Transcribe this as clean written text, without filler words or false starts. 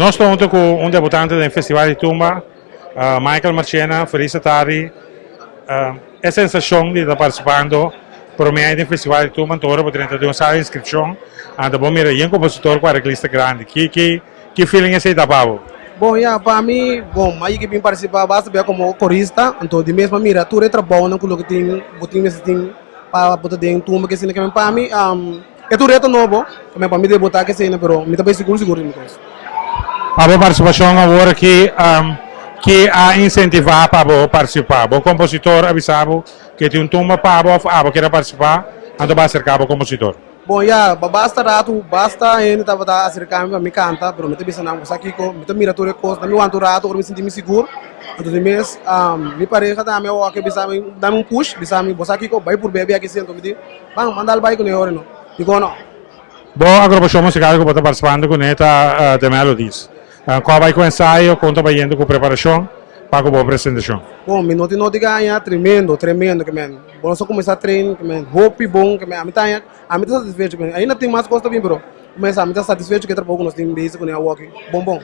Nós estamos com um debutante do Festival de Tumba, Michael Marchena, feliz tarde. É sensação de estar participando por meio do Festival de Tumba, toda por 31 sala de inscrição. Anda bom, mira, e um compositor com a lista grande. Que feeling é esse da Pavo? Bom, para mim, aí que vim participar, basta ver como corista, então de mesma mira, tu retrabalha com o que tem, botinho esse tem para botar dentro tumba que assim que para mim, é tu reto novo, também para mim debutar que assim, pero me também seguro então. A boa participação agora que a incentivar para participar. O compositor avisava que tem tumba para a querer participar, então vai cercar o compositor. Bom, basta rato, basta ele estava acercando a me canta, pero me também se não aqui com, me também mira tu recosta, me wanto rato, eu me senti me seguro. Então de mês, me parece que também o que bisa me dá um push, bisa me bosa aqui com vai por bebê aqui sento me diz, bang mandar o bike no hora não. Digo não. Boa agrupação musical que está participando com esta de Melodies. Qual vai com o ensaio, quanto vai indo com preparação para a boa apresentação? Bom, me noti ganha tremendo que man. Bom, só começar a treinar, que man, hope bom, que man, a mim tá satisfeito, man. Ainda tem mais coisa também, bro. Mas a mim tá satisfeito que trabalho nós temos base com a walking. Bom.